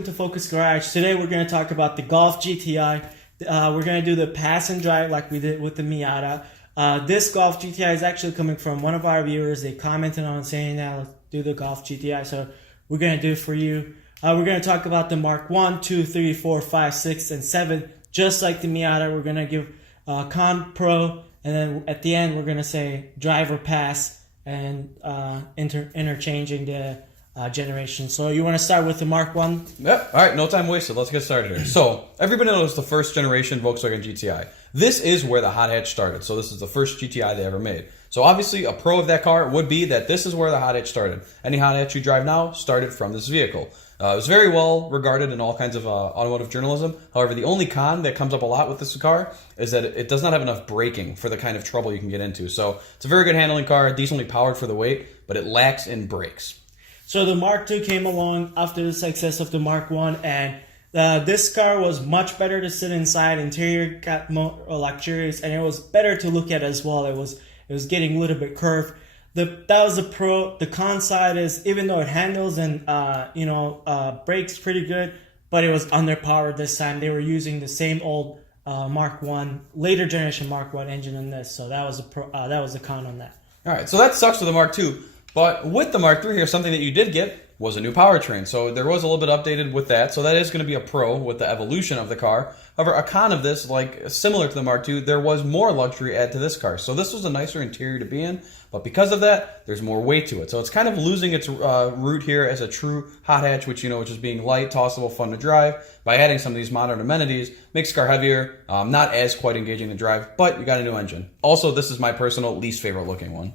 welcome to Focus Garage. Today we're going to talk about the Golf GTI. We're going to do the pass and drive like we did with the Miata. This Golf GTI is actually coming from one of our viewers. They commented on saying that let's do the Golf GTI, so we're going to do it for you. We're going to talk about the Mark 1, 2, 3, 4, 5, 6, and 7. Just like the Miata, we're going to give con, pro, and then at the end we're going to say drive or pass and interchanging the generation. So you want to start with the Mark 1? Yep. All right, no time wasted. Let's get started here. So everybody knows the first generation Volkswagen GTI. This is where the hot hatch started. So this is the first GTI they ever made. So obviously a pro of that car would be that this is where the hot hatch started. Any hot hatch you drive now started from this vehicle. It was very well regarded in all kinds of automotive journalism. However, the only con that comes up a lot with this car is that it does not have enough braking for the kind of trouble you can get into. So it's a very good handling car, decently powered for the weight, but it lacks in brakes. So the Mark II came along after the success of the Mark I, and this car was much better to sit inside. Interior got more luxurious, and it was better to look at as well. It was getting a little bit curved. That was the pro. The con side is, even though it handles and brakes pretty good, but it was underpowered this time. They were using the same old Mark I, later generation Mark I engine in this, so that was a pro. That was a con on that. All right, so that sucks with the Mark II. But with the Mark III here, something that you did get was a new powertrain. So there was a little bit updated with that. So that is going to be a pro with the evolution of the car. However, a con of this, like similar to the Mark II, there was more luxury added to this car. So this was a nicer interior to be in. But because of that, there's more weight to it. So it's kind of losing its root here as a true hot hatch, which is being light, tossable, fun to drive. By adding some of these modern amenities, makes the car heavier, not as quite engaging to drive, but you got a new engine. Also, this is my personal least favorite looking one.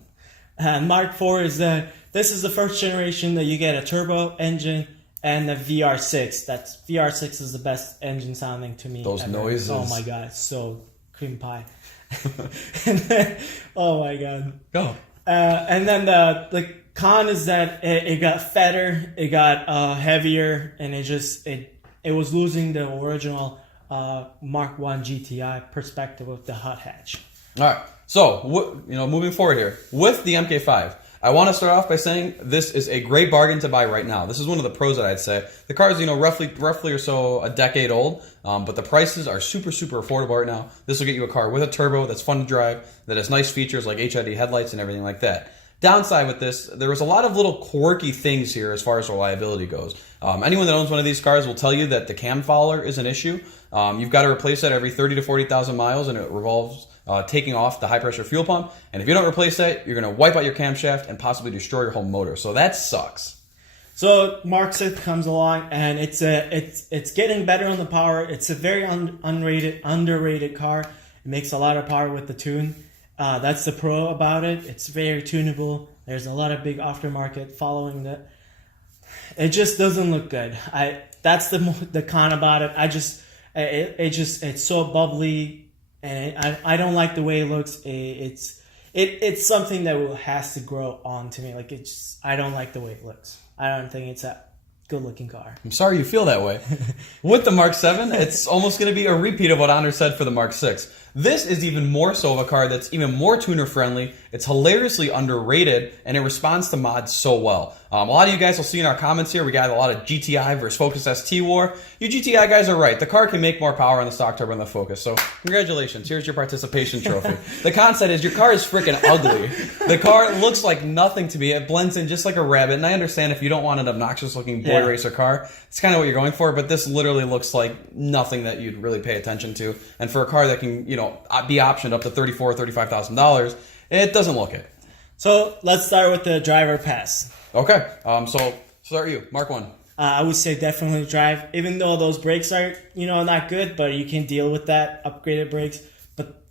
And Mark IV is this is the first generation that you get a turbo engine and the VR6. VR6 is the best engine sounding to me. Those ever. noises. Oh my god, so cream pie. And then, oh my god. Go. And then the con is that it got fatter, it got heavier, and it was losing the original Mark I GTI perspective of the hot hatch. All right. So, moving forward here, with the MK5, I want to start off by saying this is a great bargain to buy right now. This is one of the pros that I'd say. The car is, roughly or so a decade old, but the prices are super, super affordable right now. This will get you a car with a turbo that's fun to drive, that has nice features like HID headlights and everything like that. Downside with this, there was a lot of little quirky things here as far as reliability goes. Anyone that owns one of these cars will tell you that the cam fouler is an issue. You've got to replace that every 30 to 40,000 miles, and it revolves taking off the high-pressure fuel pump. And if you don't replace that, you're going to wipe out your camshaft and possibly destroy your whole motor. So that sucks. So Mark 6 comes along, and it's getting better on the power. It's a very underrated car. It makes a lot of power with the tune. That's the pro about it. It's very tunable. There's a lot of big aftermarket following that. It just doesn't look good. That's the con about it. It's so bubbly. And I don't like the way it looks. It's something that has to grow on to me. I don't like the way it looks. I don't think it's a good-looking car. I'm sorry you feel that way. With the Mark 7, it's almost going to be a repeat of what Honor said for the Mark 6. This is even more so of a car that's even more tuner-friendly. It's hilariously underrated, and it responds to mods so well. A lot of you guys will see in our comments here, we got a lot of GTI versus Focus ST war. You GTI guys are right. The car can make more power on the stock turbo than the Focus. So congratulations. Here's your participation trophy. The concept is your car is freaking ugly. The car looks like nothing to me. It blends in just like a rabbit. And I understand if you don't want an obnoxious-looking boy racer car, it's kind of what you're going for. But this literally looks like nothing that you'd really pay attention to. And for a car that can, be optioned up to $34,000 or $35,000, it doesn't look it. So let's start with the driver pass. Okay. So start you, Mark 1. I would say definitely drive, even though those brakes are, not good, but you can deal with that, upgraded brakes. But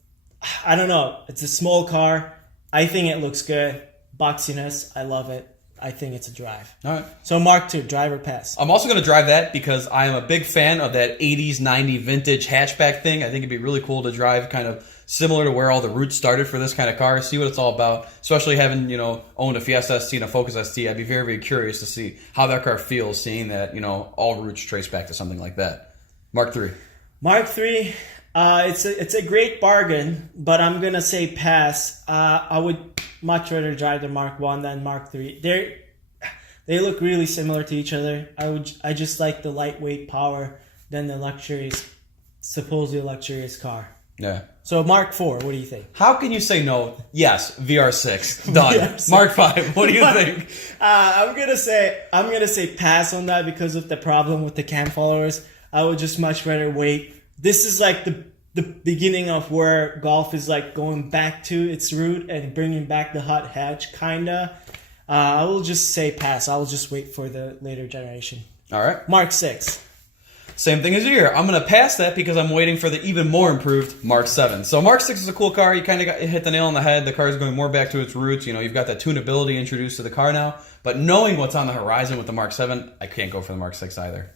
I don't know. It's a small car. I think it looks good. Boxiness, I love it. I think it's a drive. All right. So Mark 2, driver pass. I'm also going to drive that because I am a big fan of that 80s, 90s vintage hatchback thing. I think it'd be really cool to drive kind of similar to where all the roots started for this kind of car, see what it's all about, especially having, owned a Fiesta ST and a Focus ST. I'd be very, very curious to see how that car feels, seeing that, all roots trace back to something like that. Mark 3. Mark 3, it's a great bargain, but I'm going to say pass. I would much rather drive the Mark 1 than Mark 3. They look really similar to each other. I just like the lightweight power than the supposedly luxurious car. Yeah. So Mark IV, what do you think? How can you say no? Yes, VR6 done. VR6. Mark V, what do you think? I'm gonna say pass on that because of the problem with the cam followers. I would just much rather wait. This is like the beginning of where Golf is like going back to its root and bringing back the hot hatch, kinda. I will just say pass. I will just wait for the later generation. All right. Mark VI. Same thing as you here. I'm going to pass that because I'm waiting for the even more improved Mark 7. So Mark 6 is a cool car. You kind of hit the nail on the head. The car is going more back to its roots. You know, you've got that tunability introduced to the car now. But knowing what's on the horizon with the Mark 7, I can't go for the Mark 6 either.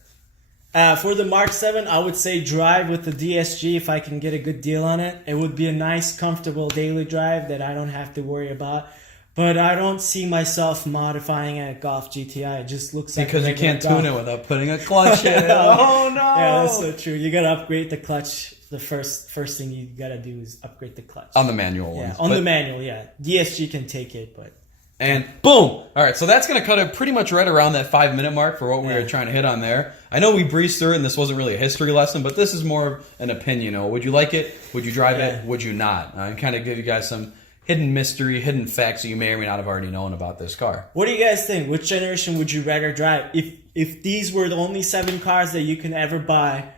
For the Mark 7, I would say drive with the DSG if I can get a good deal on it. It would be a nice, comfortable daily drive that I don't have to worry about. But I don't see myself modifying a Golf GTI. It just looks like because you can't tune it without putting a clutch in. Oh no! Yeah, that's so true. You gotta upgrade the clutch. The first thing you gotta do is upgrade the clutch on the manual yeah, ones. On the manual, yeah. DSG can take it, but and boom! All right, so that's gonna cut it pretty much right around that 5-minute mark for what we were trying to hit on there. I know we breezed through it, and this wasn't really a history lesson, but this is more of an opinion. You know, would you like it? Would you drive it? Would you not? And kind of give you guys some hidden mystery, hidden facts that you may or may not have already known about this car. What do you guys think? Which generation would you rather drive? If these were the only 7 cars that you can ever buy,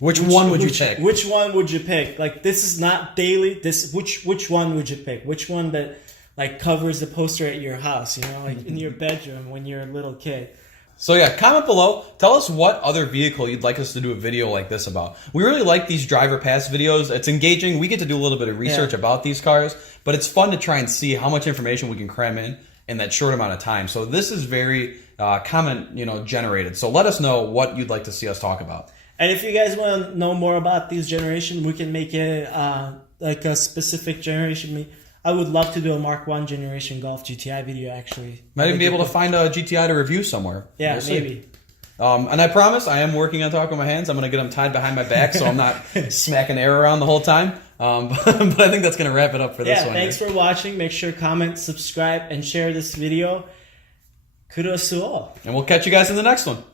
which one would you pick? Which one would you pick? Like, this is not daily. Which one would you pick? Which one that like covers the poster at your house? You know, like in your bedroom when you're a little kid. So yeah, comment below. Tell us what other vehicle you'd like us to do a video like this about. We really like these driver pass videos. It's engaging. We get to do a little bit of research about these cars, but it's fun to try and see how much information we can cram in that short amount of time. So this is very comment generated. So let us know what you'd like to see us talk about. And if you guys want to know more about these generation, we can make it like a specific generation. I would love to do a Mark 1 generation Golf GTI video, actually. Might even be able to find a GTI to review somewhere. Yeah, maybe. And I promise I am working on talking with my hands. I'm going to get them tied behind my back so I'm not smacking air around the whole time. But I think that's going to wrap it up for this one. Yeah, thanks for watching. Make sure to comment, subscribe, and share this video. Kudos to all. And we'll catch you guys in the next one.